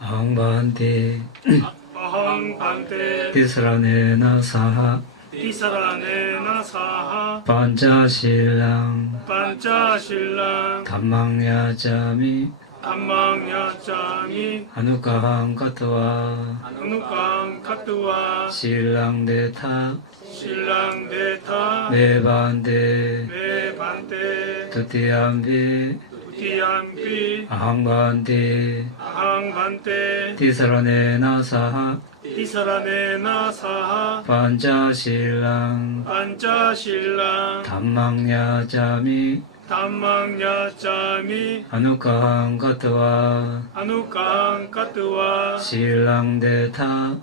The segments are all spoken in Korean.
ahang bhante tisranena saha panchasilang dhammang yajami anukahang katva silang detha me bhante tutiyampi ahang bhante tisranena saha panchasilang dhammang yajami anukahang katva silang detha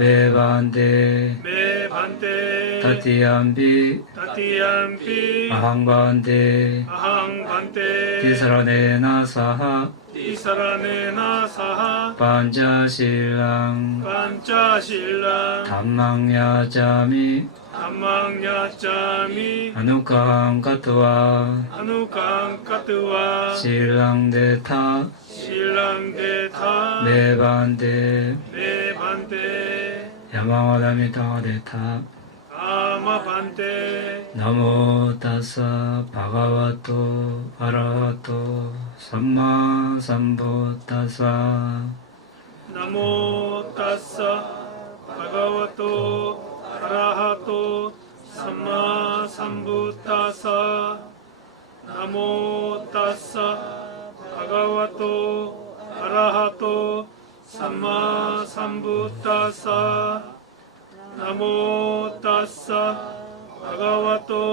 me bhante tatiyampi ahang bhante tisranena saha panchasilang dhammang yajami anukahang katva silang detha me bhante yamavadamita detha namo tassa bhagavato arahato samma sambuddhassa Namo tassa bhagavato arahato samma sambuddhassa. Namo tassa bhagavato arahato samma sambuddhassa. Namo tassa bhagavato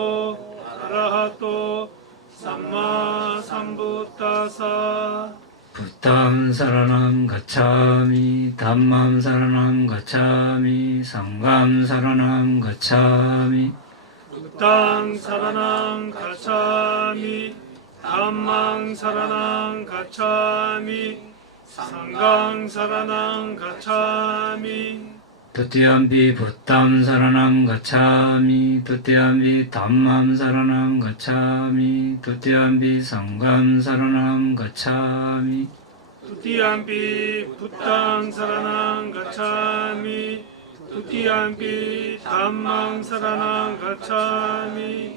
arahato samma sambuddhassa. 부tam saranam gacchami dhammam saranam gacchami sangham saranam gacchami 부당 사랑랑 가차미 담망 사랑랑 가차미 상강 사랑랑 가차미 Tutiyampi bhuttam saranam gacchami, tutiyampi dhammam saranam gacchami, tutiyampi sangham saranam gacchami. 두티암피 부당 사랑랑 가차미 두티암피 담망 사랑랑 가차미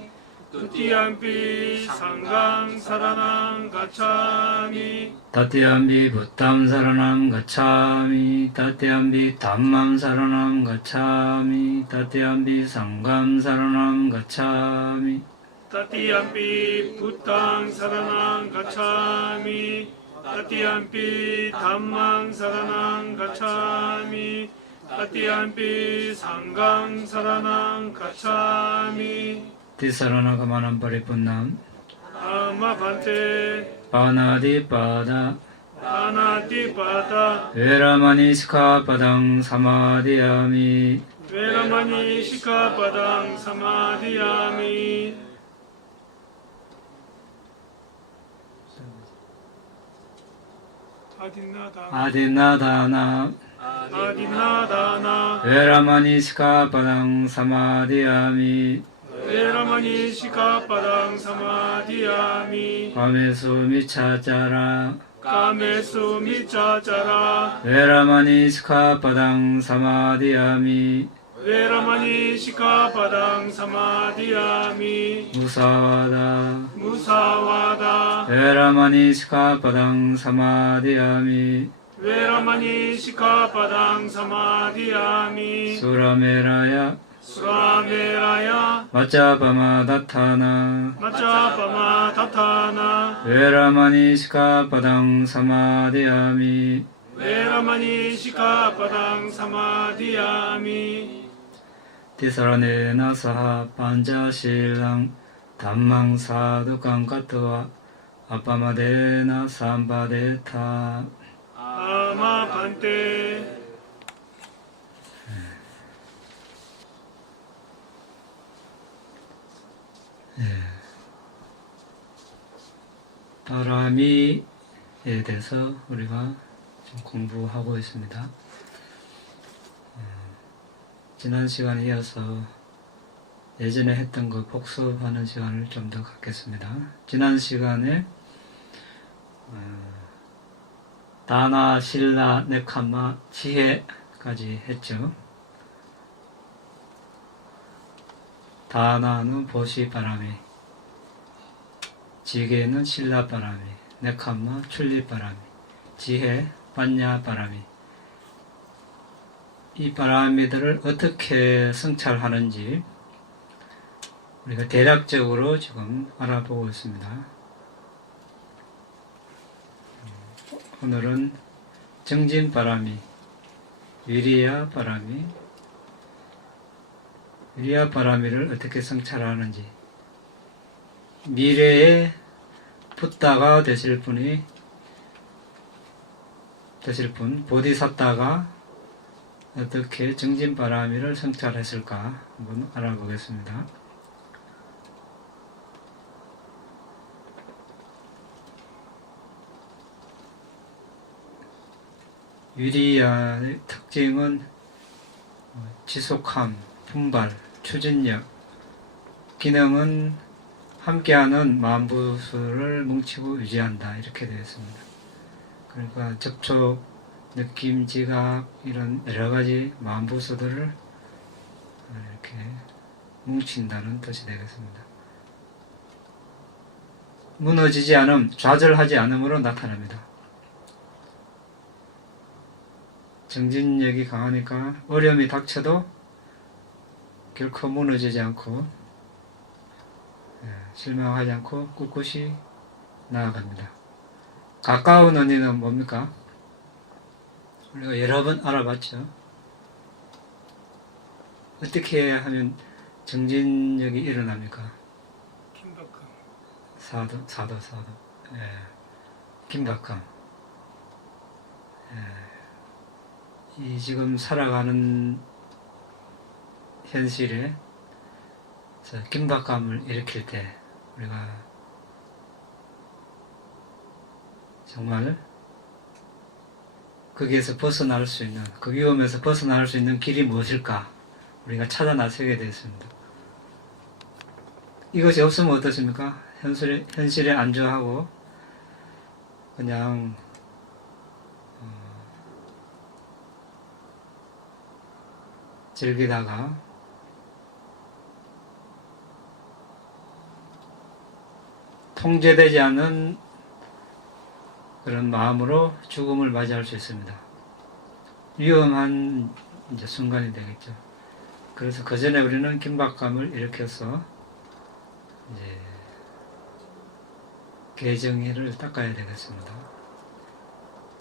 두티암피 상강 사랑랑 가차미 Tatiyampi bhuttam saranam gacchami, tatiyampi dhammam saranam gacchami, tatiyampi sangham saranam gacchami. 따티암피 부탕 사랑랑 가차미 따티암피 담망 사랑랑 가차미 따티암피 상강 사랑랑 가차미 Tisarana kamanam paripunnam 아마 반테 panadipada 아나티바다 veramani sikkhapadam samadhiyami. 베라마니 시카바당 사마디야미 Adinadana 아디나다나 veramani sikkhapadam samadhiyami. 베라마니 시카바당 사마디야미 Kamesu miccācara 까메수 미짜짜라 veramani sikkhapadam samadhiyami. 베라마니 시카바당 사마디야미 Musavada 무사와다 veramani sikkhapadam samadhiyami. 베라마니 시카바당 사마디야미 Surameraya 수라메라야 Vacchapamadatthana 마짜바마 타타나 veramani sikkhapadam samadhiyami. 베라마니 시카바당 사마디야미 Tisaranena saha panchasilang dhammang sadhukam katva apamadena sampadetha. 아마 반테 바람이에 대해서 우리가 지금 공부하고 있습니다. 지난 시간에 이어서 예전에 했던 거 복습하는 시간을 좀 더 갖겠습니다. 지난 시간에 다나, 신라, 네카마, 지혜까지 했죠. 다나는 보시바람이, 지혜는 신라바람이, 네카마, 출리바람이, 지혜, 반야바람이. 이 바람이들을 어떻게 성찰하는지 우리가 대략적으로 지금 알아보고 있습니다. 오늘은 정진바람이, 위리야바람이, 위리야바람이를 어떻게 성찰하는지, 미래에 붓다가 되실 분, 보디사tta가 어떻게 정진바람이를 성찰했을까 한번 알아보겠습니다. 위리야의 특징은 지속함, 분발, 추진력, 기능은 함께하는 마음부수를 뭉치고 유지한다 이렇게 되어 있습니다. 그러니까 접촉, 느낌, 지각 이런 여러가지 마음부수들을 이렇게 뭉친다는 뜻이 되겠습니다. 무너지지 않음, 좌절하지 않음으로 나타납니다. 정진력이 강하니까 어려움이 닥쳐도 결코 무너지지 않고 실망하지 않고 꿋꿋이 나아갑니다. 가까운 언니는 뭡니까? 우리가 여러 번 알아봤죠. 어떻게 하면 정진력이 일어납니까? 긴박함. 사도. 긴박함. 이 지금 살아가는 현실에 긴박감을 일으킬 때 우리가 정말 거기에서 벗어날 수 있는, 그 위험에서 벗어날 수 있는 길이 무엇일까 우리가 찾아 나서게 되었습니다. 이것이 없으면 어떻습니까? 현실에 안주하고 그냥 즐기다가 통제되지 않는 그런 마음으로 죽음을 맞이할 수 있습니다. 위험한 이제 순간이 되겠죠. 그래서 그 전에 우리는 긴박감을 일으켜서 이제 개정의를 닦아야 되겠습니다.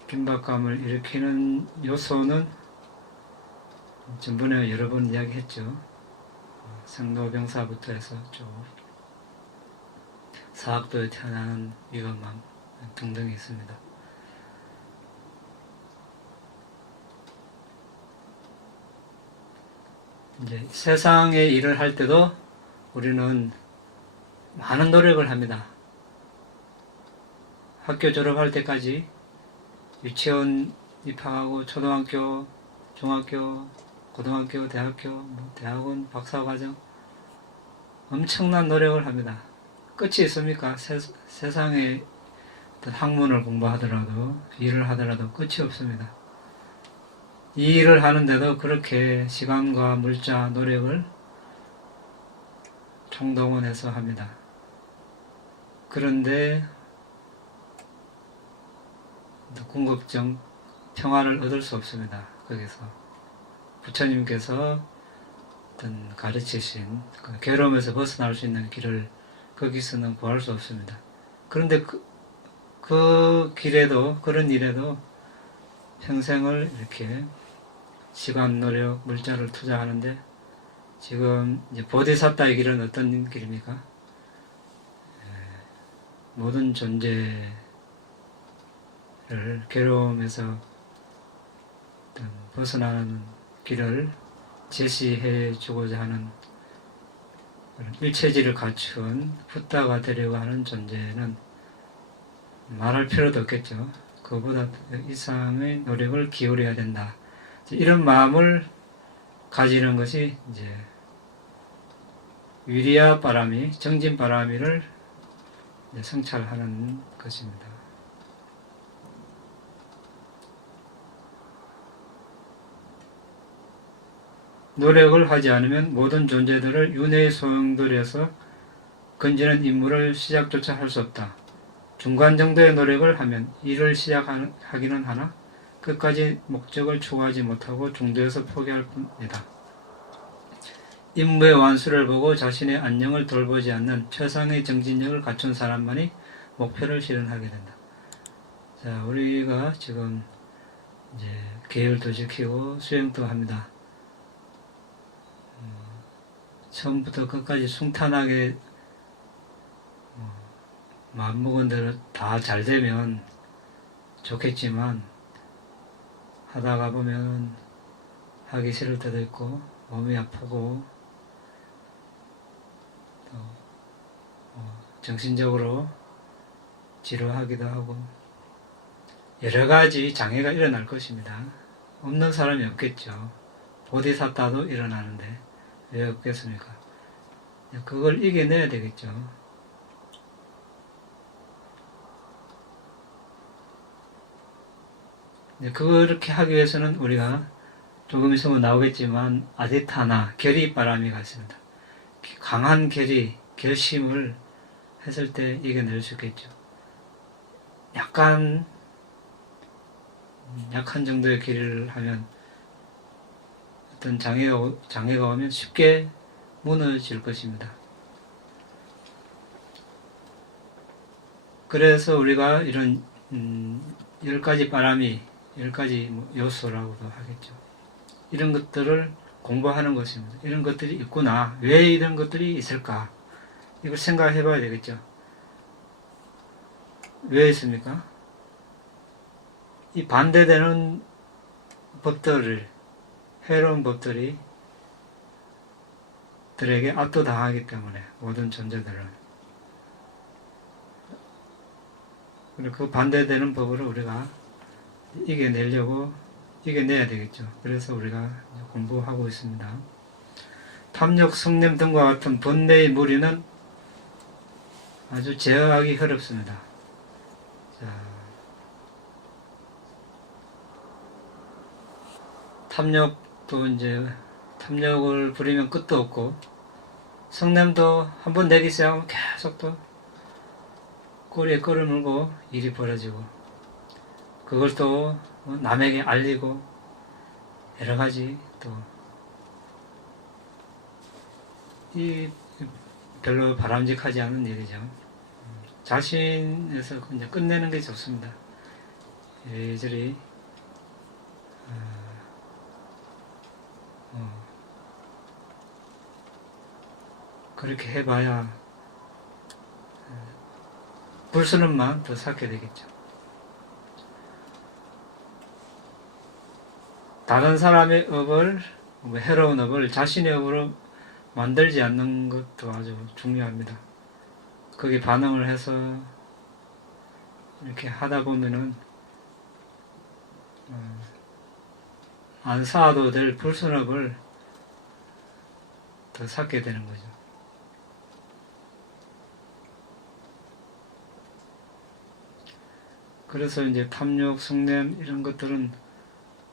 긴박감을 일으키는 요소는 전번에 여러 번 이야기했죠. 생로병사부터 해서 쭉 사학도에 태어나는 위험함 등등이 있습니다. 이제 세상의 일을 할 때도 우리는 많은 노력을 합니다. 학교 졸업할 때까지 유치원 입학하고 초등학교, 중학교, 고등학교, 대학교, 대학원, 박사과정 엄청난 노력을 합니다. 끝이 있습니까? 세상에 어떤 학문을 공부하더라도 일을 하더라도 끝이 없습니다. 이 일을 하는데도 그렇게 시간과 물자, 노력을 총동원해서 합니다. 그런데 궁극적 평화를 얻을 수 없습니다. 거기서 부처님께서 어떤 가르치신 그 괴로움에서 벗어날 수 있는 길을 거기서는 구할 수 없습니다. 그런데 그 길에도, 그런 일에도 평생을 이렇게 시간, 노력, 물자를 투자하는데 지금 이제 보디사tta의 길은 어떤 길입니까? 모든 존재를 괴로움에서 벗어나는 길을 제시해 주고자 하는 일체지를 갖춘 붓다가 되려고 하는 존재는 말할 필요도 없겠죠. 그보다 이상의 노력을 기울여야 된다. 이런 마음을 가지는 것이 이제 위리야 바람이, 정진 바람이를 성찰하는 것입니다. 노력을 하지 않으면 모든 존재들을 윤회의 소용돌이에서 건지는 임무를 시작조차 할 수 없다. 중간 정도의 노력을 하면 일을 시작하기는 하나 끝까지 목적을 추구하지 못하고 중도에서 포기할 뿐이다. 임무의 완수를 보고 자신의 안녕을 돌보지 않는 최상의 정신력을 갖춘 사람만이 목표를 실현하게 된다. 자, 우리가 지금 이제 계율도 지키고 수행도 합니다. 처음부터 끝까지 순탄하게 마음먹은 대로 다 잘 되면 좋겠지만 하다가 보면 하기 싫을 때도 있고 몸이 아프고 또 정신적으로 지루하기도 하고 여러 가지 장애가 일어날 것입니다. 없는 사람이 없겠죠. 보디사타도 일어나는데 왜 없겠습니까? 그걸 이겨내야 되겠죠. 그렇게 하기 위해서는 우리가 조금 있으면 나오겠지만 아디타나 결의바람이가 있습니다. 강한 결의, 결심을 했을 때 이겨낼 수 있겠죠. 약한 정도의 결의를 하면 어떤 장애가 오면 쉽게 무너질 것입니다. 그래서 우리가 이런 10가지 바람이 10가지 요소라고도 하겠죠. 이런 것들을 공부하는 것입니다. 이런 것들이 있구나. 왜 이런 것들이 있을까? 이걸 생각해 봐야 되겠죠. 왜 있습니까? 이 반대되는 법들을, 해로운 법들이 들에게 압도당하기 때문에 모든 존재들은. 그리고 그 반대되는 법을 우리가 이겨내야 되겠죠. 그래서 우리가 공부하고 있습니다. 탐욕, 성냄 등과 같은 번뇌의 무리는 아주 제어하기 어렵습니다. 자, 탐욕도 이제 탐욕을 부리면 끝도 없고 성냄도 한번 내기 시작하면 계속 또 꼬리에 끈을 물고 일이 벌어지고 그걸 또 남에게 알리고 여러 가지 또 이 별로 바람직하지 않은 일이죠. 자신에서 이제 끝내는 게 좋습니다. 이리저리 그렇게 해봐야 불순음만 더 쌓게 되겠죠. 다른 사람의 업을, 해로운 업을 자신의 업으로 만들지 않는 것도 아주 중요합니다. 거기에 반응을 해서 이렇게 하다 보면은 안 쌓아도 될 불순업을 더 쌓게 되는 거죠. 그래서 이제 탐욕, 성냄 이런 것들은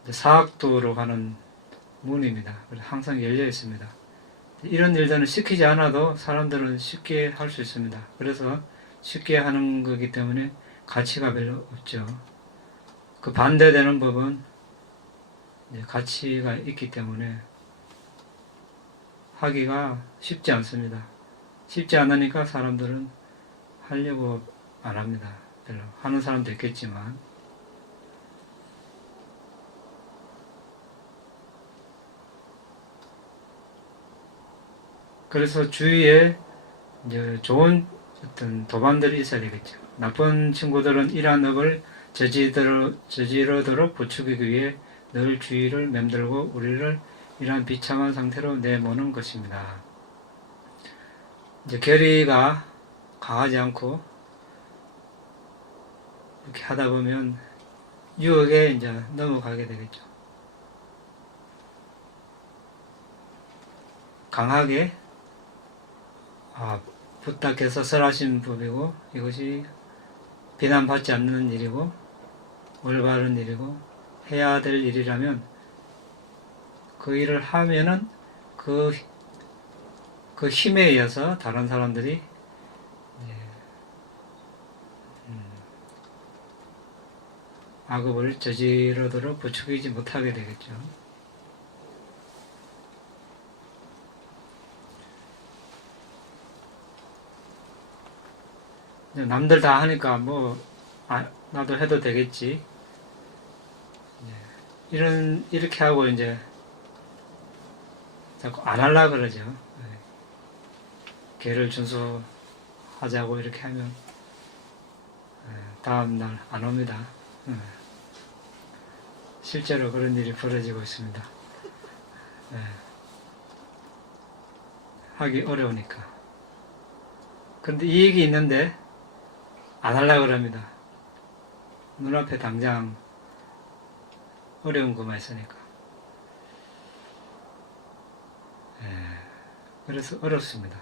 사학도로 가는 문입니다. 그래서 항상 열려 있습니다. 이런 일들은 시키지 않아도 사람들은 쉽게 할 수 있습니다. 그래서 쉽게 하는 거기 때문에 가치가 별로 없죠. 그 반대되는 법은 가치가 있기 때문에 하기가 쉽지 않습니다. 쉽지 않으니까 사람들은 하려고 안 합니다. 별로. 하는 사람도 있겠지만 그래서 주위에 이제 좋은 어떤 도반들이 있어야 되겠죠. 나쁜 친구들은 이러한 업을 저지르도록 부추기기 위해 늘 주위를 맴돌고 우리를 이러한 비참한 상태로 내모는 것입니다. 이제 결의가 강하지 않고 이렇게 하다 보면 유혹에 이제 넘어가게 되겠죠. 강하게 부탁해서 설하신 법이고 이것이 비난받지 않는 일이고 올바른 일이고 해야 될 일이라면 그 일을 하면은 그 힘에 의해서 다른 사람들이 악업을 저지르도록 부추기지 못하게 되겠죠. 남들 다 하니까 나도 해도 되겠지. 이렇게 하고 이제 자꾸 안 하려고 그러죠. 계를 준수하자고 이렇게 하면 다음날 안 옵니다. 실제로 그런 일이 벌어지고 있습니다. 하기 어려우니까. 그런데 이익이 있는데 안 하려고 그럽니다. 눈앞에 당장 어려운 것만 있으니까. 그래서 어렵습니다.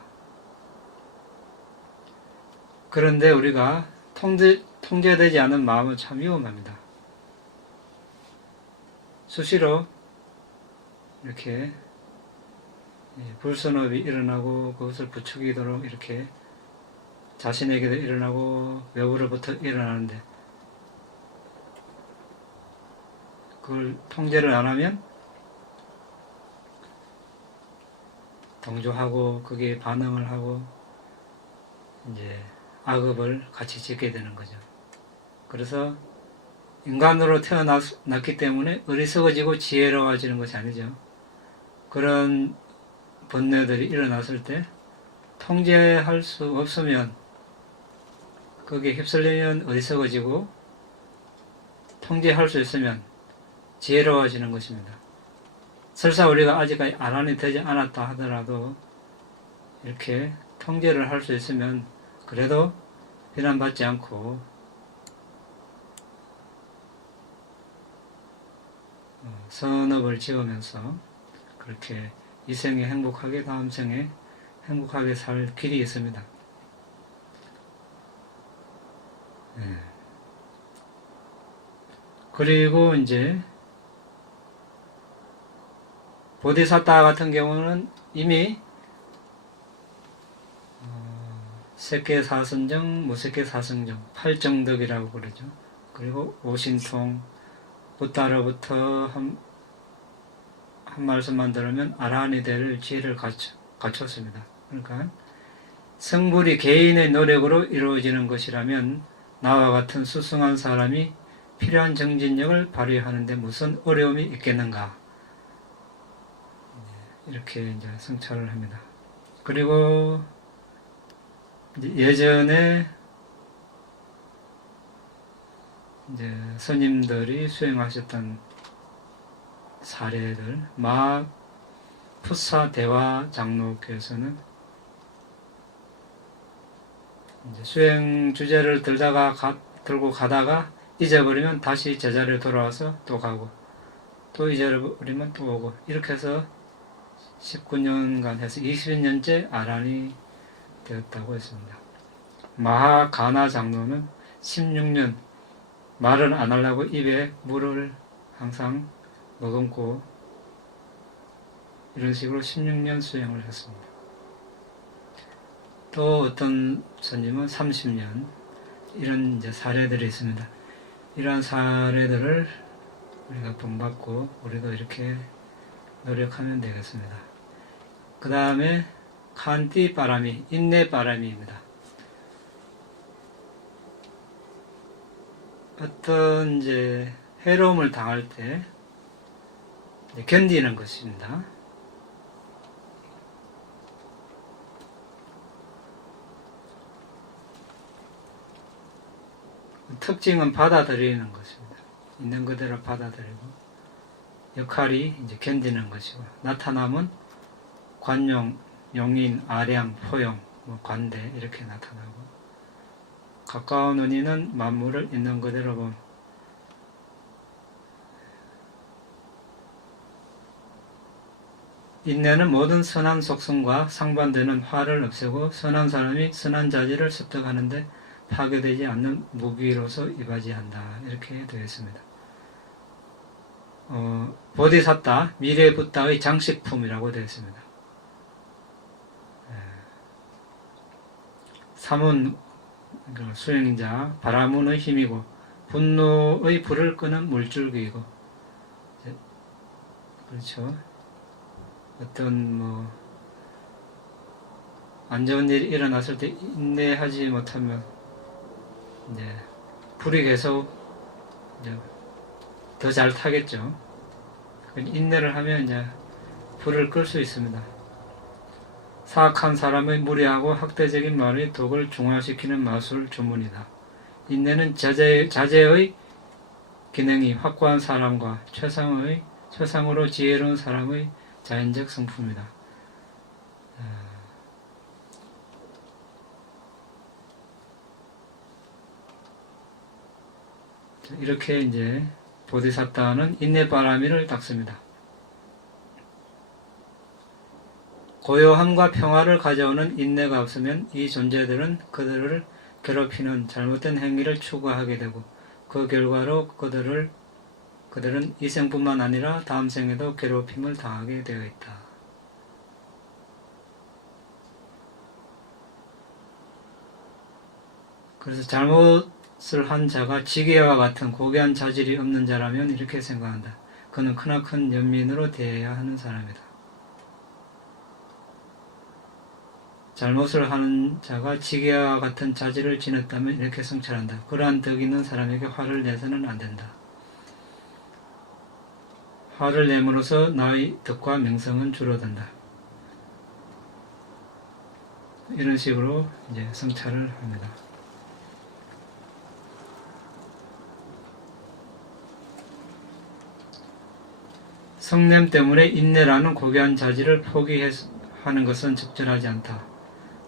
그런데 우리가 통제되지 않은 마음은 참 위험합니다. 수시로 이렇게 불선업이 일어나고 그것을 부추기도록 이렇게 자신에게도 일어나고 외부로부터 일어나는데 그걸 통제를 안 하면 동조하고 거기에 반응을 하고 이제 악업을 같이 짓게 되는 거죠. 그래서 인간으로 태어났기 때문에 어리석어지고 지혜로워지는 것이 아니죠. 그런 번뇌들이 일어났을 때 통제할 수 없으면 거기에 휩쓸리면 어리석어지고 통제할 수 있으면 지혜로워지는 것입니다. 설사 우리가 아직까지 아란이 되지 않았다 하더라도 이렇게 통제를 할 수 있으면 그래도 비난받지 않고 선업을 지으면서 그렇게 이 생에 행복하게 다음 생에 행복하게 살 길이 있습니다. 그리고 이제 보디사타 같은 경우는 이미 색계사선정, 무색계사선정, 팔정덕이라고 그러죠. 그리고 오신통, 부따로부터 한 말씀만 들으면 아라한이 될 지혜를 갖췄습니다. 그러니까 성불이 개인의 노력으로 이루어지는 것이라면 나와 같은 수승한 사람이 필요한 정진력을 발휘하는데 무슨 어려움이 있겠는가? 이렇게 이제 성찰을 합니다. 그리고 예전에 이제 스님들이 수행하셨던 사례들, 푸사 대화 장로교에서는 이제 수행 주제를 들고 가다가 잊어버리면 다시 제자리에 돌아와서 또 가고 또 잊어버리면 또 오고 이렇게 해서 19년간 해서 20년째 아란이 되었다고 했습니다. 마하가나 장로는 16년 말은 안 하려고 입에 물을 항상 머금고 이런 식으로 16년 수행을 했습니다. 또 어떤 스님은 30년 이런 이제 사례들이 있습니다. 이러한 사례들을 우리가 본받고 우리도 이렇게 노력하면 되겠습니다. 그 다음에 칸티 바람이, 인내 바람이입니다. 어떤 이제 해로움을 당할 때 견디는 것입니다. 특징은 받아들이는 것입니다. 있는 그대로 받아들이고 역할이 이제 견디는 것이고 나타남은 관용, 용인, 아량, 포용, 관대 이렇게 나타나고 가까운 은인은 만물을 있는 그대로 봄. 인내는 모든 선한 속성과 상반되는 화를 없애고 선한 사람이 선한 자질을 습득하는데 파괴되지 않는 무기로서 이바지한다. 이렇게 되어 있습니다. 보디사타, 미래 붓다의 장식품이라고 되어 있습니다. 삼은 수행자, 바라문의 힘이고 분노의 불을 끄는 물줄기이고, 그렇죠. 어떤 안 좋은 일이 일어났을 때 인내하지 못하면 이제 불이 계속 더 잘 타겠죠. 인내를 하면 이제 불을 끌 수 있습니다. 사악한 사람의 무례하고 학대적인 말의 독을 중화시키는 마술 주문이다. 인내는 자제의 기능이 확고한 사람과 최상으로 지혜로운 사람의 자연적 성품이다. 이렇게 이제 보디사타는 인내바라미를 닦습니다. 고요함과 평화를 가져오는 인내가 없으면 이 존재들은 그들을 괴롭히는 잘못된 행위를 추구하게 되고 그 결과로 그들은 이 생뿐만 아니라 다음 생에도 괴롭힘을 당하게 되어 있다. 그래서 잘못을 한 자가 지게와 같은 고귀한 자질이 없는 자라면 이렇게 생각한다. 그는 크나큰 연민으로 대해야 하는 사람이다. 잘못을 하는 자가 지게와 같은 자질을 지녔다면 이렇게 성찰한다. 그러한 덕 있는 사람에게 화를 내서는 안 된다. 화를 내므로써 나의 덕과 명성은 줄어든다. 이런 식으로 이제 성찰을 합니다. 성냄 때문에 인내라는 고귀한 자질을 포기하는 것은 적절하지 않다.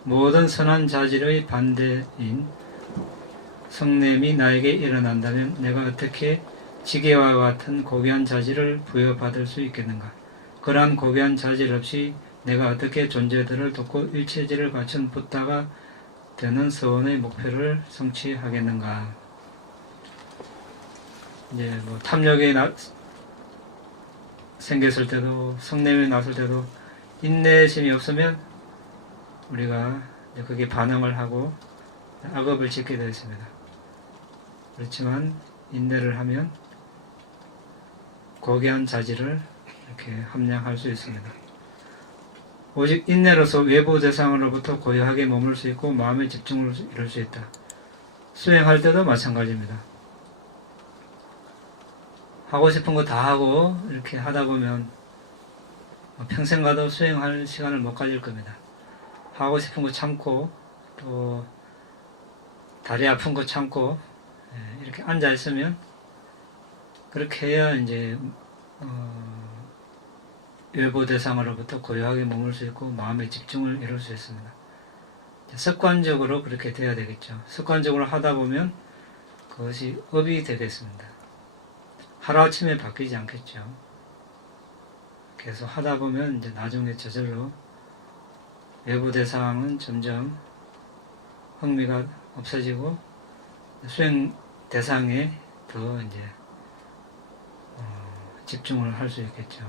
모든 선한 자질의 반대인 성냄이 나에게 일어난다면 내가 어떻게 지게와 같은 고귀한 자질을 부여받을 수 있겠는가? 그러한 고귀한 자질 없이 내가 어떻게 존재들을 돕고 일체질을 갖춘 붓다가 되는 서원의 목표를 성취하겠는가? 이제 탐욕이 생겼을 때도, 성냄이 났을 때도 인내심이 없으면 우리가 거기에 반응을 하고 악업을 짓게 되어 있습니다. 그렇지만 인내를 하면 고귀한 자질을 이렇게 함양할 수 있습니다. 오직 인내로서 외부 대상으로부터 고요하게 머물 수 있고 마음의 집중을 이룰 수 있다. 수행할 때도 마찬가지입니다. 하고 싶은 거 다 하고 이렇게 하다 보면 평생 가도 수행할 시간을 못 가질 겁니다. 하고 싶은 거 참고 또 다리 아픈 거 참고 이렇게 앉아 있으면 그렇게 해야 이제 외부 대상으로부터 고요하게 머물 수 있고 마음의 집중을 이룰 수 있습니다. 습관적으로 그렇게 돼야 되겠죠. 습관적으로 하다 보면 그것이 업이 되겠습니다. 하루아침에 바뀌지 않겠죠. 계속 하다 보면 이제 나중에 저절로 외부 대상은 점점 흥미가 없어지고 수행 대상에 더 이제 집중을 할 수 있겠죠.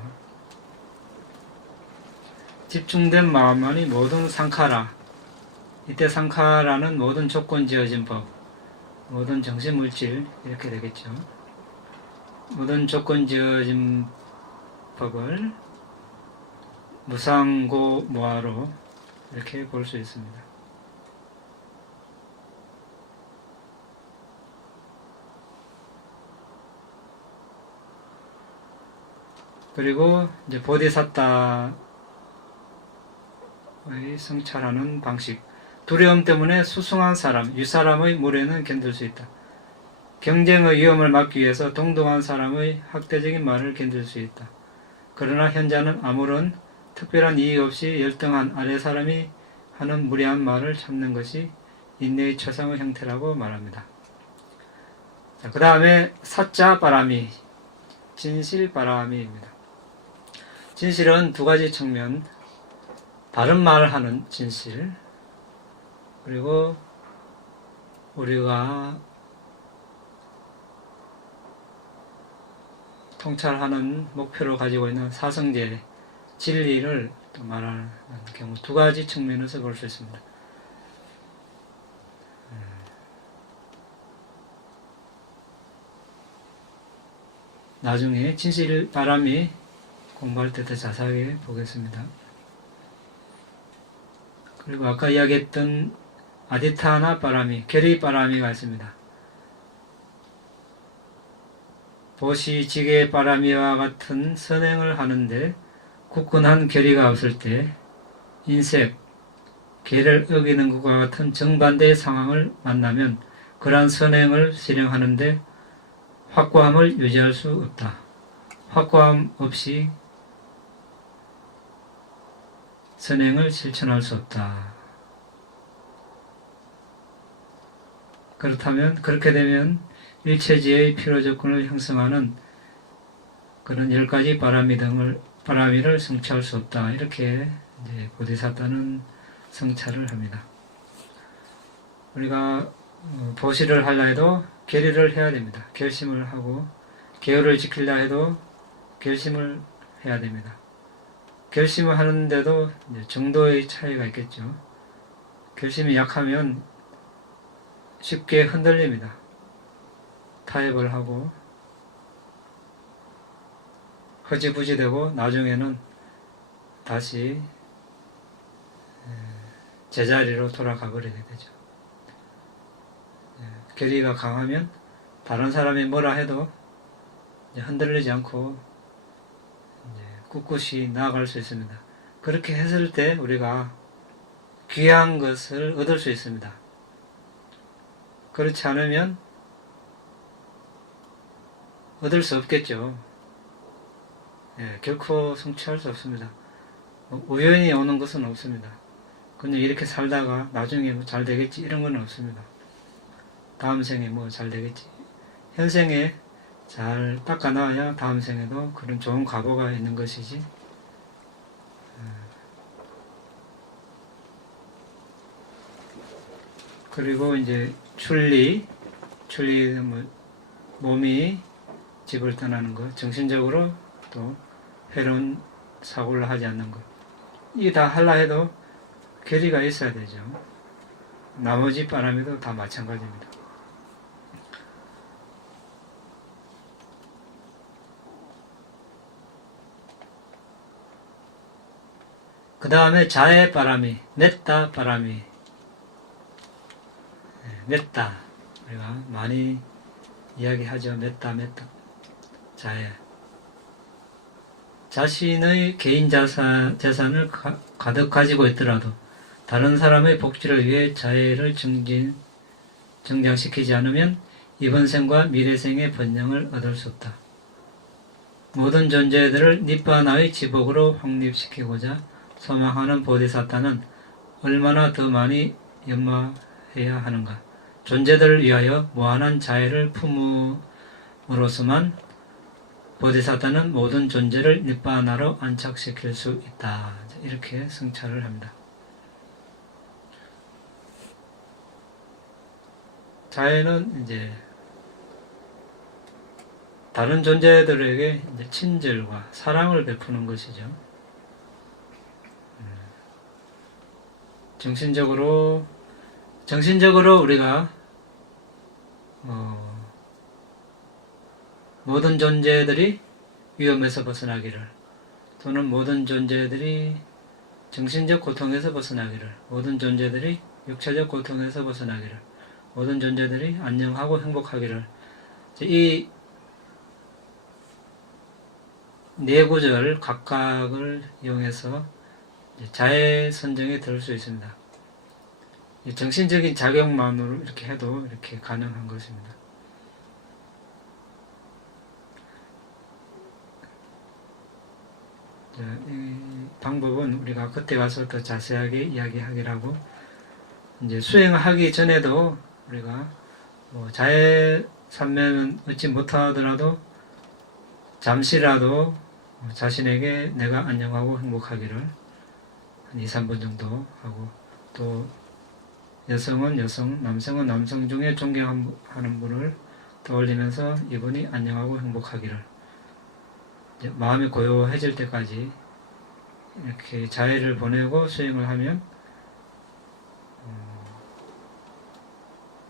집중된 마음만이 모든 상카라. 이때 상카라는 모든 조건 지어진 법, 모든 정신물질 이렇게 되겠죠. 모든 조건 지어진 법을 무상고모아로 이렇게 볼 수 있습니다. 그리고 이제 보디사타의 성찰하는 방식. 두려움 때문에 수승한 사람, 윗사람의 무례는 견딜 수 있다. 경쟁의 위험을 막기 위해서 동동한 사람의 학대적인 말을 견딜 수 있다. 그러나 현자는 아무런 특별한 이익 없이 열등한 아래 사람이 하는 무례한 말을 참는 것이 인내의 최상의 형태라고 말합니다. 그 다음에 사자 바라미, 진실 바라미입니다. 진실은 두 가지 측면, 바른 말을 하는 진실, 그리고 우리가 통찰하는 목표로 가지고 있는 사성제, 진리를 또 말하는 경우 두 가지 측면에서 볼 수 있습니다. 나중에 진실바람이 공부할 때 더 자세하게 보겠습니다. 그리고 아까 이야기했던 아디타나 바람이, 결의바람이가 있습니다. 보시, 지게, 바람이와 같은 선행을 하는데 굳건한 결의가 없을 때 인색, 계를 어기는 것과 같은 정반대의 상황을 만나면 그러한 선행을 실행하는데 확고함을 유지할 수 없다. 확고함 없이 선행을 실천할 수 없다. 그렇다면, 그렇게 되면 일체지의 필요조건을 형성하는 그런 10가지 바라미를 성취할 수 없다. 이렇게 이제 보디사타는 성찰을 합니다. 우리가 보시를 하려 해도 결의를 해야 됩니다. 결심을 하고, 계율을 지키려 해도 결심을 해야 됩니다. 결심을 하는데도 이제 정도의 차이가 있겠죠. 결심이 약하면 쉽게 흔들립니다. 타협을 하고 허지부지 되고 나중에는 다시 제자리로 돌아가 버리게 되죠. 결의가 강하면 다른 사람이 뭐라 해도 흔들리지 않고 꿋꿋이 나아갈 수 있습니다. 그렇게 했을 때 우리가 귀한 것을 얻을 수 있습니다. 그렇지 않으면 얻을 수 없겠죠. 결코 성취할 수 없습니다. 우연히 오는 것은 없습니다. 그냥 이렇게 살다가 나중에 뭐 잘 되겠지 이런 건 없습니다. 다음 생에 뭐 잘 되겠지. 현생에 잘 닦아놔야 다음 생에도 그런 좋은 과거가 있는 것이지. 그리고 이제 출리 뭐 몸이 집을 떠나는 것, 정신적으로 또 회로운 사고를 하지 않는 것. 이게 다 하려 해도 결의가 있어야 되죠. 나머지 바람에도 다 마찬가지입니다. 그 다음에 자의 바람이, 냈다 바람이. 냈다. 우리가 많이 이야기하죠. 냈다. 자의. 자신의 개인 재산을 가득 가지고 있더라도 다른 사람의 복지를 위해 자애를 정장시키지 않으면 이번 생과 미래 생의 번영을 얻을 수 없다. 모든 존재들을 니빠나의 지복으로 확립시키고자 소망하는 보디사타는 얼마나 더 많이 연마해야 하는가. 존재들을 위하여 무한한 자애를 품음으로써만 보디사타는 모든 존재를 니빠나로 안착시킬 수 있다. 이렇게 성찰을 합니다. 자애는 이제 다른 존재들에게 이제 친절과 사랑을 베푸는 것이죠. 정신적으로 우리가 모든 존재들이 위험에서 벗어나기를, 또는 모든 존재들이 정신적 고통에서 벗어나기를, 모든 존재들이 육체적 고통에서 벗어나기를, 모든 존재들이 안녕하고 행복하기를, 이 네 구절 각각을 이용해서 자애 선정에 들 수 있습니다. 정신적인 작용만으로 이렇게 해도 이렇게 가능한 것입니다. 이 방법은 우리가 그때 가서 더 자세하게 이야기하기라고, 이제 수행하기 전에도 우리가 뭐 자애 삼면은 얻지 못하더라도 잠시라도 자신에게 내가 안녕하고 행복하기를 한 2, 3분 정도 하고, 또 여성은 여성, 남성은 남성 중에 존경하는 분을 떠올리면서 이분이 안녕하고 행복하기를, 이제 마음이 고요해질 때까지 이렇게 자해를 보내고 수행을 하면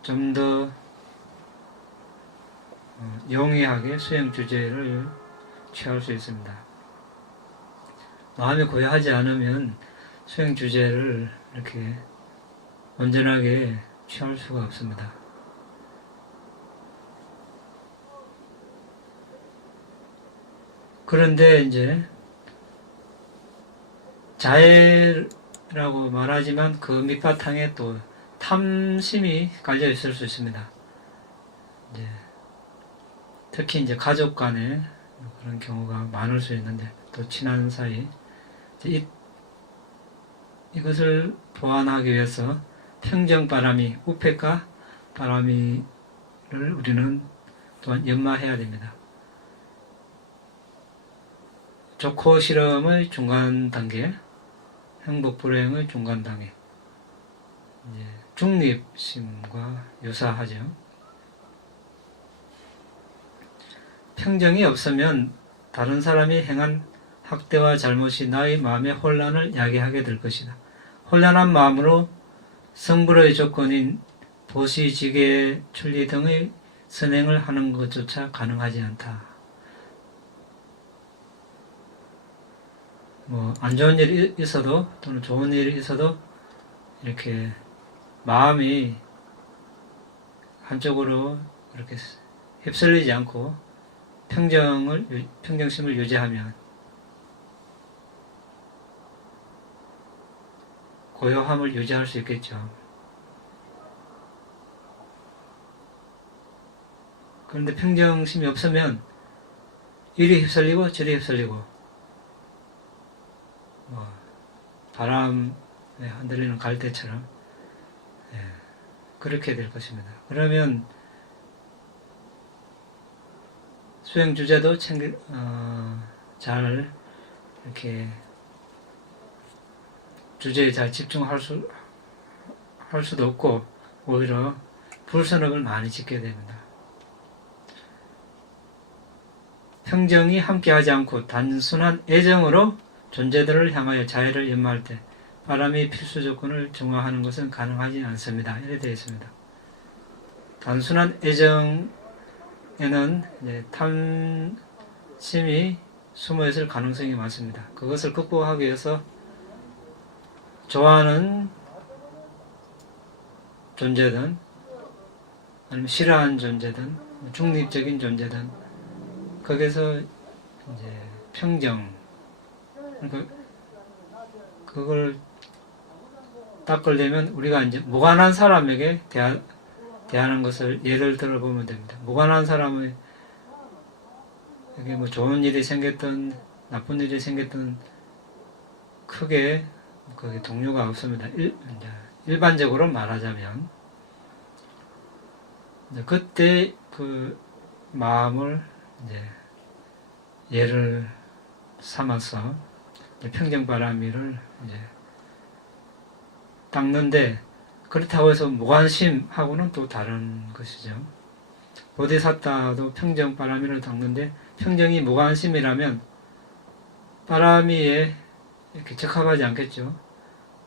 좀 더 용이하게 수행 주제를 취할 수 있습니다. 마음이 고요하지 않으면 수행 주제를 이렇게 온전하게 취할 수가 없습니다. 그런데 이제 자해라고 말하지만 그 밑바탕에 또 탐심이 깔려 있을 수 있습니다. 이제 특히 이제 가족 간에 그런 경우가 많을 수 있는데, 또 친한 사이, 이것을 보완하기 위해서 평정바람이, 우패과 바람이를 우리는 또한 연마해야 됩니다. 좋고 싫음의 중간 단계, 행복 불행의 중간 단계, 중립심과 유사하죠. 평정이 없으면 다른 사람이 행한 학대와 잘못이 나의 마음의 혼란을 야기하게 될 것이다. 혼란한 마음으로 성불의 조건인 보시, 지계, 출리 등의 선행을 하는 것조차 가능하지 않다. 안 좋은 일이 있어도, 또는 좋은 일이 있어도, 이렇게 마음이 한쪽으로 이렇게 휩쓸리지 않고 평정심을 유지하면 고요함을 유지할 수 있겠죠. 그런데 평정심이 없으면 이리 휩쓸리고 저리 휩쓸리고 바람에 흔들리는 갈대처럼 그렇게 될 것입니다. 그러면 수행 주제도 잘 이렇게 주제에 잘 집중할 수도 없고, 오히려 불선업을 많이 짓게 됩니다. 평정이 함께하지 않고 단순한 애정으로 존재들을 향하여 자해를 연마할 때 바람이 필수 조건을 중화하는 것은 가능하지 않습니다. 이렇게 되어 있습니다. 단순한 애정에는 탐심이 숨어 있을 가능성이 많습니다. 그것을 극복하기 위해서 좋아하는 존재든 아니면 싫어하는 존재든 중립적인 존재든 거기서 이제 평정, 그걸 닦으려면 우리가 이제 무관한 사람에게 대하는 것을 예를 들어 보면 됩니다. 무관한 사람의 여기 좋은 일이 생겼든 나쁜 일이 생겼든 크게 거기 동요가 없습니다. 일반적으로 말하자면 그때 그 마음을 이제 예를 삼아서 평정바람이를 이제 닦는데, 그렇다고 해서 무관심하고는 또 다른 것이죠. 보디사타도 평정바람이를 닦는데, 평정이 무관심이라면 바람이에 이렇게 적합하지 않겠죠.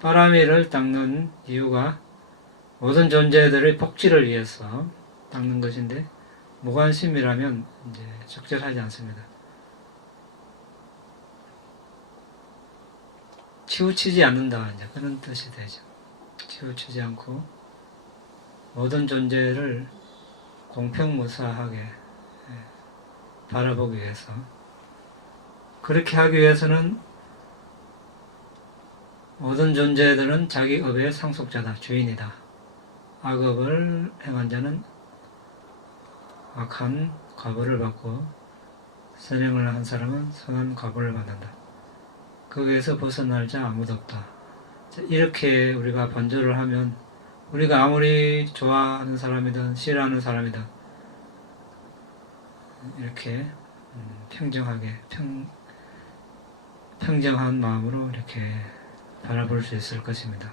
바람이를 닦는 이유가 모든 존재들의 복지를 위해서 닦는 것인데, 무관심이라면 이제 적절하지 않습니다. 치우치지 않는다, 이제 그런 뜻이 되죠. 치우치지 않고 모든 존재를 공평무사하게 바라보기 위해서, 그렇게 하기 위해서는 모든 존재들은 자기 업의 상속자다, 주인이다. 악업을 행한 자는 악한 과보를 받고 선행을 한 사람은 선한 과보를 받는다. 거기에서 벗어날 자 아무도 없다. 이렇게 우리가 번조를 하면, 우리가 아무리 좋아하는 사람이든 싫어하는 사람이든 이렇게 평정하게 평정한 마음으로 이렇게 바라볼 수 있을 것입니다.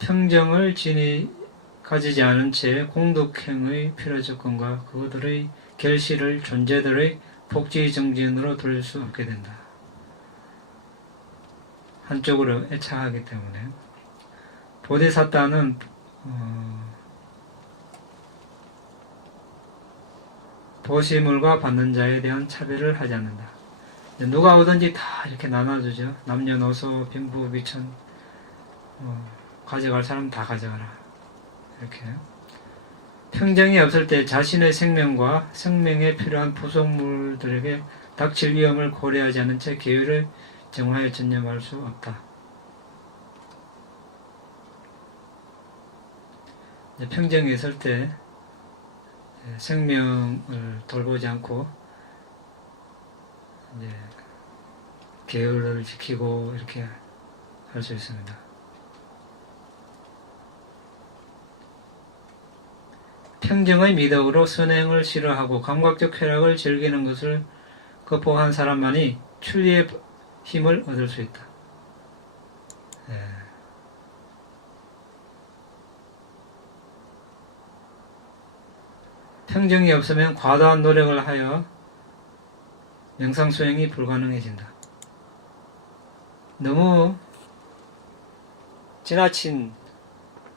평정을 지니 가지지 않은 채 공덕행의 필요조건과 그것들의 결실을 존재들의 복지정진으로 돌릴 수 없게 된다. 한쪽으로 애착하기 때문에 보디사타는 보시물과 받는 자에 대한 차별을 하지 않는다. 누가 오든지 다 이렇게 나눠주죠. 남녀노소, 빈부, 미천, 가져갈 사람 다 가져가라. 이렇게. 평정이 없을 때 자신의 생명과 생명에 필요한 부속물들에게 닥칠 위험을 고려하지 않은 채 계율을 정화에 전념할 수 없다. 평정이 있을 때 생명을 돌보지 않고 이제 계율을 지키고 이렇게 할 수 있습니다. 평정의 미덕으로 선행을 싫어하고 감각적 쾌락을 즐기는 것을 극복한 사람만이 출리의 힘을 얻을 수 있다. 평정이 없으면 과도한 노력을 하여 명상 수행이 불가능해진다. 너무 지나친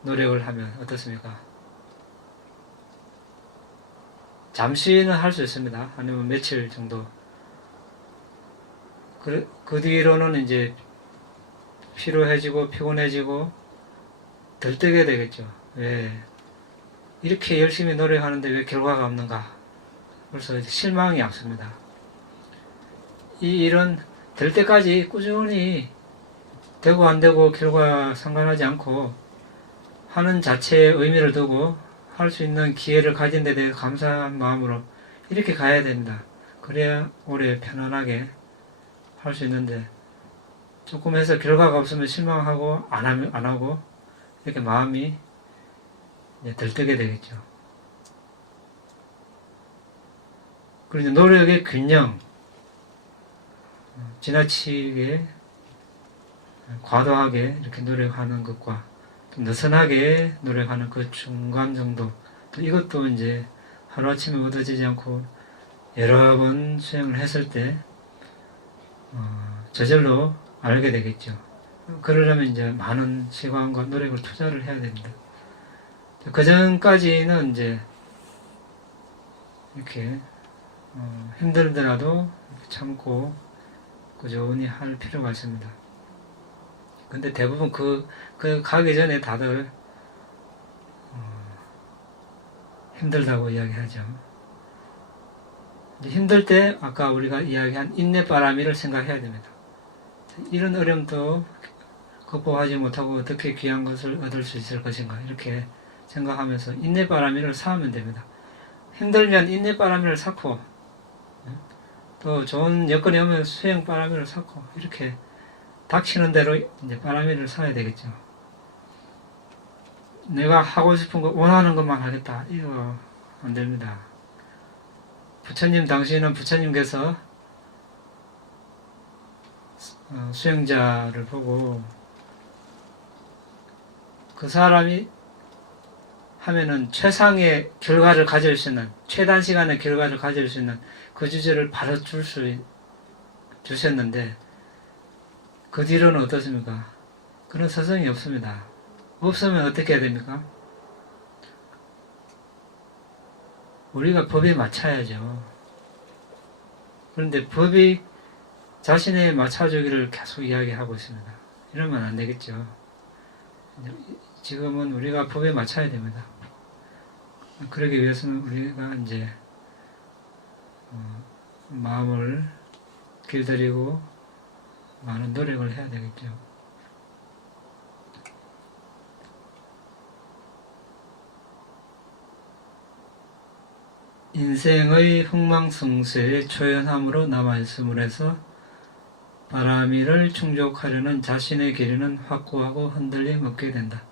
노력을 하면 어떻습니까? 잠시는 할 수 있습니다. 아니면 며칠 정도. 그 뒤로는 이제 피로해지고 피곤해지고 들뜨게 되겠죠. 왜 이렇게 열심히 노력하는데 왜 결과가 없는가? 벌써 실망이 앞섭니다. 이 일은 될 때까지 꾸준히 되고 안 되고 결과 상관하지 않고 하는 자체에 의미를 두고 할 수 있는 기회를 가진 데 대해 감사한 마음으로 이렇게 가야 됩니다. 그래야 오래 편안하게 할 수 있는데 조금 해서 결과가 없으면 실망하고 안 하고 이렇게 마음이 들뜨게 되겠죠. 그리고 노력의 균형, 지나치게 과도하게 이렇게 노력하는 것과 좀 느슨하게 노력하는 그 중간 정도, 또 이것도 이제 하루아침에 얻어지지 않고 여러 번 수행을 했을 때 저절로 알게 되겠죠. 그러려면 이제 많은 시간과 노력을 투자를 해야 됩니다. 그 전까지는 이제 이렇게 힘들더라도 참고 꾸준히 할 필요가 있습니다. 근데 대부분 그 가기 전에 다들 힘들다고 이야기하죠. 힘들 때 아까 우리가 이야기한 인내바라미를 생각해야 됩니다. 이런 어려움도 극복하지 못하고 어떻게 귀한 것을 얻을 수 있을 것인가 이렇게 생각하면서 인내바라미를 쌓으면 됩니다. 힘들면 인내바라미를 쌓고 또 좋은 여건이 오면 수행바라미를 쌓고 이렇게 닥치는 대로 이제 바라미를 쌓아야 되겠죠. 내가 하고 싶은 거 원하는 것만 하겠다 이거 안 됩니다. 부처님 당시에는 부처님께서 수행자를 보고 그 사람이 하면은 최상의 결과를 가질 수 있는 최단 시간의 결과를 가질 수 있는 그 주제를 바로 주셨는데 그 뒤로는 어떻습니까? 그런 서성이 없습니다. 없으면 어떻게 해야 됩니까? 우리가 법에 맞춰야죠. 그런데 법이 자신에 맞춰주기를 계속 이야기하고 있습니다. 이러면 안 되겠죠. 지금은 우리가 법에 맞춰야 됩니다. 그러기 위해서는 우리가 이제 마음을 길들이고 많은 노력을 해야 되겠죠. 인생의 흥망성쇠의 초연함으로 남아있음으로 해서 바라미를 충족하려는 자신의 길이는 확고하고 흔들림 없게 된다.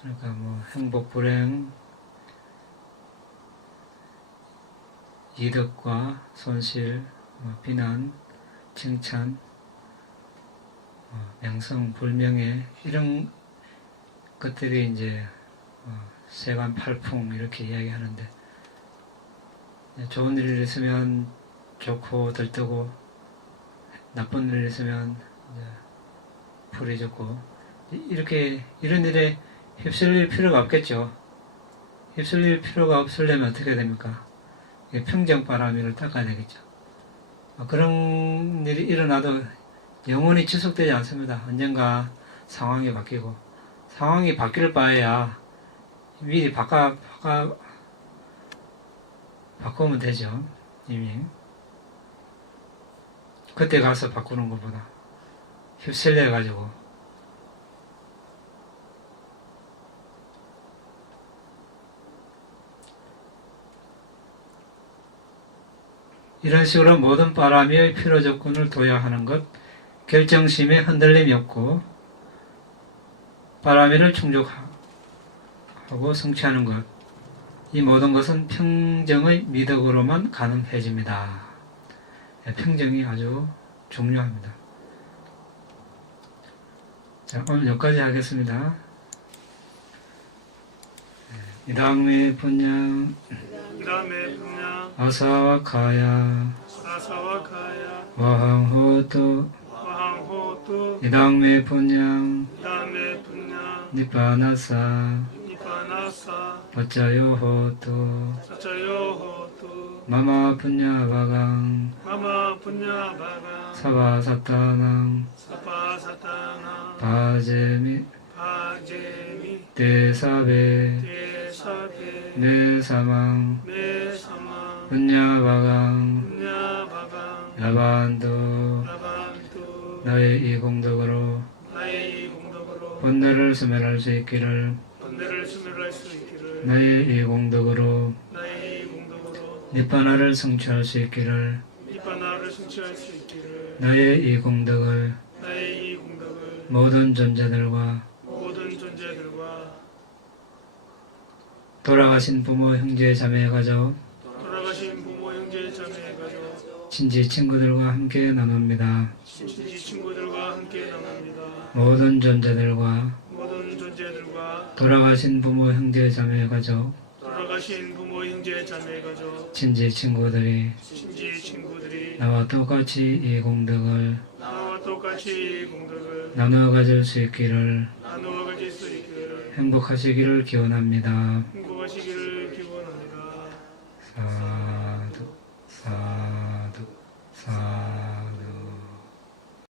그러니까 뭐 행복, 불행, 이득과 손실, 비난, 칭찬, 명성, 불명예 이런 것들이 이제 세간 팔풍 이렇게 이야기하는데 좋은 일 있으면 좋고 들뜨고 나쁜 일 있으면 이제 불이 좋고 이렇게 이런 일에 휩쓸릴 필요가 없겠죠. 휩쓸릴 필요가 없으려면 어떻게 됩니까? 평정바람위를 닦아야 되겠죠. 그런 일이 일어나도 영원히 지속되지 않습니다. 언젠가 상황이 바뀌고 상황이 바뀔 바에야 미리 바꾸면 되죠. 이미 그때 가서 바꾸는 것보다 휩쓸려 가지고 이런 식으로 모든 바람의 필요 조건을 도야하는 것, 결정심에 흔들림이 없고 바람위를 충족하고 성취하는 것, 이 모든 것은 평정의 미덕으로만 가능해집니다. 평정이 아주 중요합니다. 자, 오늘 여기까지 하겠습니다. 이 다음에 분양 그 다음에 분야 아사와카야 아사와카야 와항호토 와항호투 이 다음에 분양 그 다음에 분야 니파나사 니파나사 어짜요호토 사차요호투 마마 분야바강 마마 분야바가 사바사타낭 사파사타나 바제미 바제미 데사베 대사베 네사망 메사마 분야바강 분야바가 라반도 라반투 너의 이 공덕으로 나의 이 공덕으로 번뇌를 소멸할 수 있기를 번뇌를 수멸할 수 있기를 너의 이 공덕으로 나의 이 공덕으로 니파나를 성취할 수 있기를 니파나를 성취할 수 있기를 너의 이 공덕을 나의 이 공덕을 모든 존재들과 모든 존재들과 돌아가신 부모 형제 자매 가족 돌아가신 부모 형제 자매 가족 친지 친구들과 함께 나눕니다. 친지 친구들과 함께 나눕니다. 모든 존재들과 모든 존재들과 돌아가신 부모 형제 자매 가족 돌아가신 부모 형제 자매 가족 친지 친구들이 친지 친구들이 나와 똑같이 이 공덕을 나와 똑같이 이 공덕을 나누어 가질 수 있기를 나누어 가질 수 있기를 행복하시기를 기원합니다. 행복하시기를